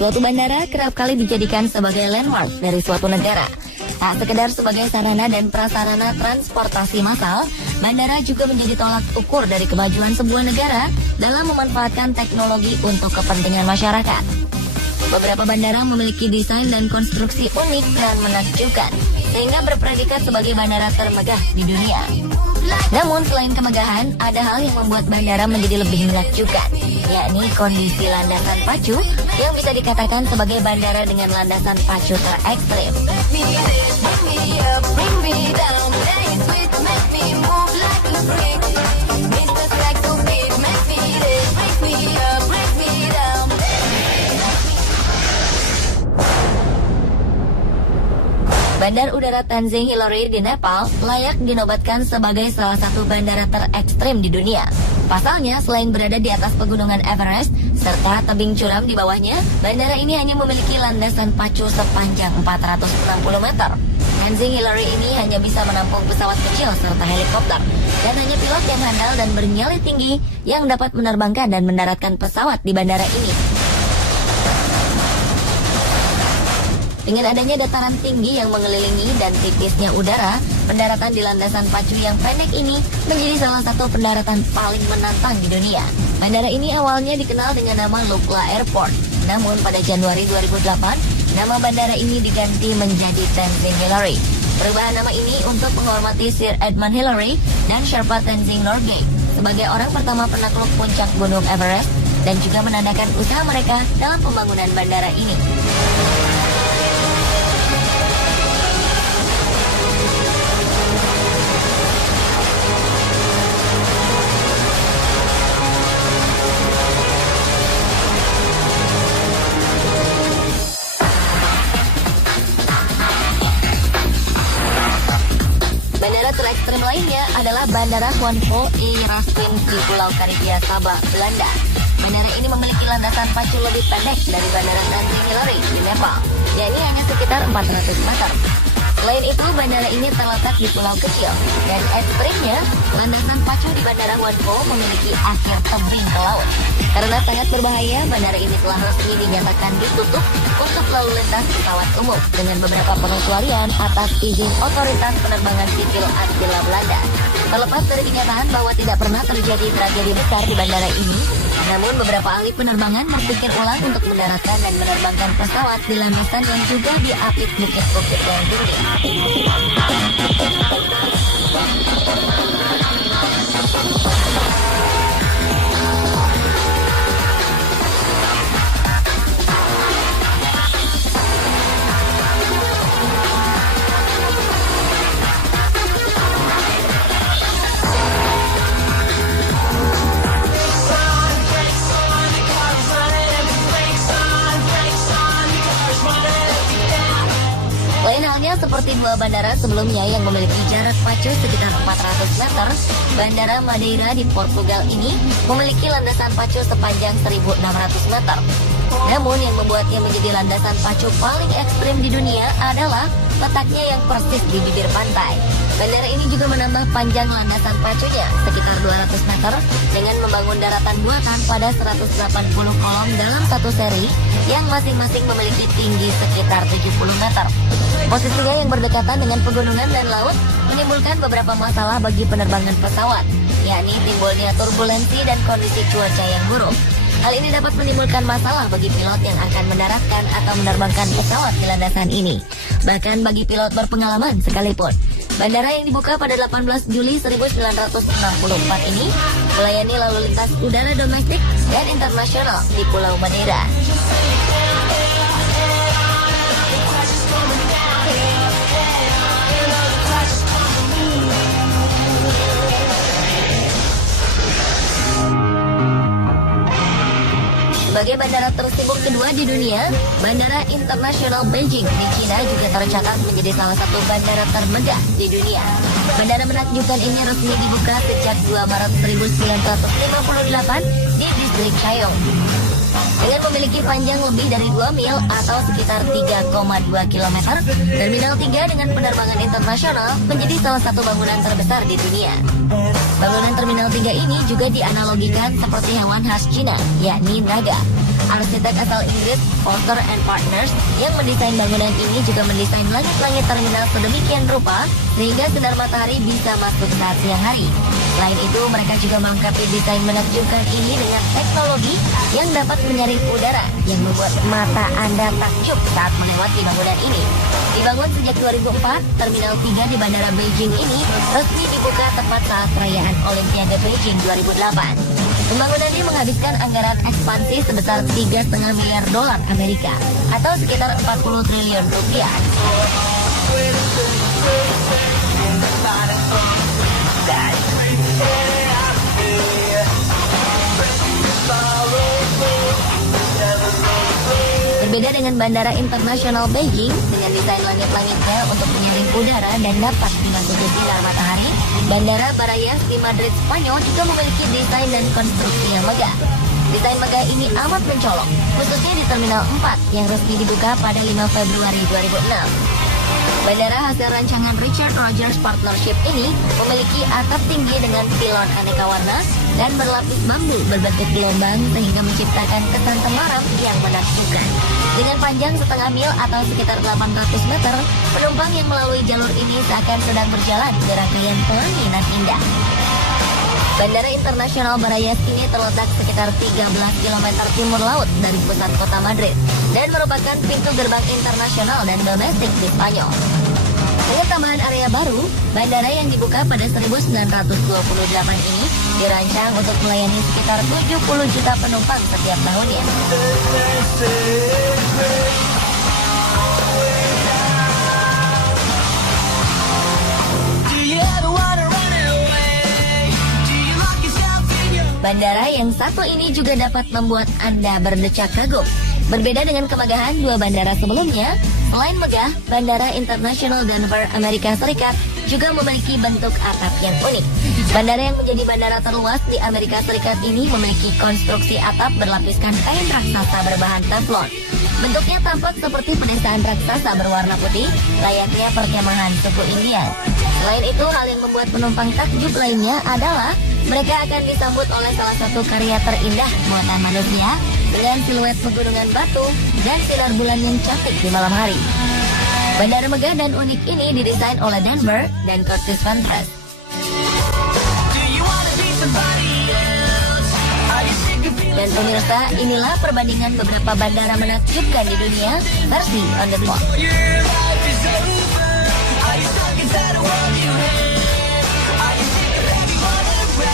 Suatu bandara kerap kali dijadikan sebagai landmark dari suatu negara. Tak sekedar sebagai sarana dan prasarana transportasi massal, bandara juga menjadi tolak ukur dari kemajuan sebuah negara dalam memanfaatkan teknologi untuk kepentingan masyarakat. Beberapa bandara memiliki desain dan konstruksi unik dan menakjubkan, sehingga berpredikat sebagai bandara termegah di dunia. Namun selain kemegahan, ada hal yang membuat bandara menjadi lebih menakjubkan, yakni kondisi landasan pacu yang bisa dikatakan sebagai bandara dengan landasan pacu terekstrim. Bandar Udara Tenzing Hillary di Nepal layak dinobatkan sebagai salah satu bandara terekstrim di dunia. Pasalnya, selain berada di atas pegunungan Everest serta tebing curam di bawahnya, bandara ini hanya memiliki landasan pacu sepanjang 460 meter. Tenzing Hillary ini hanya bisa menampung pesawat kecil serta helikopter, dan hanya pilot yang handal dan bernyali tinggi yang dapat menerbangkan dan mendaratkan pesawat di bandara ini. Dengan adanya dataran tinggi yang mengelilingi dan tipisnya udara, pendaratan di landasan pacu yang pendek ini menjadi salah satu pendaratan paling menantang di dunia. Bandara ini awalnya dikenal dengan nama Lukla Airport, namun pada Januari 2008, nama bandara ini diganti menjadi Tenzing Hillary. Perubahan nama ini untuk menghormati Sir Edmund Hillary dan Sherpa Tenzing Norgay sebagai orang pertama penakluk puncak gunung Everest, dan juga menandakan usaha mereka dalam pembangunan bandara ini. Terekstrim lainnya adalah Bandara Juan Paul I Raskin di Pulau Karibia, Sabah, Belanda. Bandara ini memiliki landasan pacu lebih pendek dari Bandara Tenzing Hillary di Nepal, yakni hanya sekitar 400 meter. Selain itu, bandara ini terletak di pulau kecil, dan ekstrimnya, landasan pacu di Bandara Juan Paul memiliki akhir tebing ke laut. Karena sangat berbahaya, bandara ini telah resmi dinyatakan ditutup untuk lalu lintas pesawat umum dengan beberapa pengecualian atas izin Otoritas Penerbangan Sipil Attila Belanda. Terlepas dari kenyataan bahwa tidak pernah terjadi tragedi besar di bandara ini, namun beberapa ahli penerbangan berpikir ulang untuk mendaratkan dan menerbangkan pesawat di landasan yang juga diapit bukit-bukit yang tinggi. Lain halnya seperti dua bandara sebelumnya yang memiliki jarak pacu sekitar 400 meter, Bandara Madeira di Portugal ini memiliki landasan pacu sepanjang 1.600 meter. Namun yang membuatnya menjadi landasan pacu paling ekstrim di dunia adalah letaknya yang persis di bibir pantai. Bandara ini juga menambah panjang landasan pacunya sekitar 200 meter dengan membangun daratan buatan pada 180 kolom dalam satu seri yang masing-masing memiliki tinggi sekitar 70 meter. Posisinya yang berdekatan dengan pegunungan dan laut menimbulkan beberapa masalah bagi penerbangan pesawat, yakni timbulnya turbulensi dan kondisi cuaca yang buruk. Hal ini dapat menimbulkan masalah bagi pilot yang akan mendaratkan atau menerbangkan pesawat di landasan ini, bahkan bagi pilot berpengalaman sekalipun. Bandara yang dibuka pada 18 Juli 1964 ini melayani lalu lintas udara domestik dan internasional di Pulau Madeira. Sebagai bandara tersibuk kedua di dunia, Bandara Internasional Beijing di Cina juga tercatat menjadi salah satu bandara termegah di dunia. Bandara menakjubkan ini resmi dibuka sejak 2 Maret 1958 di distrik Chaillot. Dengan memiliki panjang lebih dari 2 mil atau sekitar 3,2 km, Terminal 3 dengan penerbangan internasional menjadi salah satu bangunan terbesar di dunia. Bangunan Terminal 3 ini juga dianalogikan seperti hewan khas Cina, yakni naga. Arsitek asal Inggris, Porter and Partners, yang mendesain bangunan ini juga mendesain langit-langit terminal sedemikian rupa sehingga sinar matahari bisa masuk saat siang hari. Selain itu, mereka juga melengkapi desain menakjubkan ini dengan teknologi yang dapat menyaring udara yang membuat mata Anda takjub saat melewati bangunan ini. Dibangun sejak 2004, Terminal 3 di Bandara Beijing ini resmi dibuka tepat saat perayaan Olimpiade Beijing 2008. Pembangunan ini menghabiskan anggaran ekspansi sebesar 3,5 miliar dolar Amerika atau sekitar 40 triliun rupiah. Berbeda dengan Bandara Internasional Beijing dengan desain langit-langitnya untuk menyaring udara dan dapat dibantu sinar matahari, Bandara Barajas di Madrid, Spanyol juga memiliki desain dan konstruksi yang megah. Desain megah ini amat mencolok, khususnya di Terminal 4 yang resmi dibuka pada 5 Februari 2006. Bandara hasil rancangan Richard Rogers Partnership ini memiliki atap tinggi dengan pilon aneka warna dan berlapis bambu berbentuk gelombang sehingga menciptakan kesan temaram yang menakjubkan. Dengan panjang setengah mil atau sekitar 800 meter, penumpang yang melalui jalur ini seakan sedang berjalan di rangkaian pelangi nan indah. Bandara Internasional Barajas ini terletak sekitar 13 km timur laut dari pusat kota Madrid dan merupakan pintu gerbang internasional dan domestik di Spanyol. Dengan tambahan area baru, bandara yang dibuka pada 1928 ini dirancang untuk melayani sekitar 70 juta penumpang setiap tahunnya. Bandara yang satu ini juga dapat membuat Anda berdecak kagum. Berbeda dengan kemegahan dua bandara sebelumnya, selain megah, Bandara Internasional Denver, Amerika Serikat juga memiliki bentuk atap yang unik. Bandara yang menjadi bandara terluas di Amerika Serikat ini memiliki konstruksi atap berlapiskan kain raksasa berbahan teflon. Bentuknya tampak seperti pedesaan raksasa berwarna putih, layaknya perkemahan suku India. Selain itu, hal yang membuat penumpang takjub lainnya adalah mereka akan disambut oleh salah satu karya terindah buatan manusia dengan siluet pegunungan batu dan sinar bulan yang cantik di malam hari. Bandara megah dan unik ini didesain oleh Denver dan Curtis Van Press. Dan pemirsa, inilah perbandingan beberapa bandara menakjubkan di dunia versi On The Spot.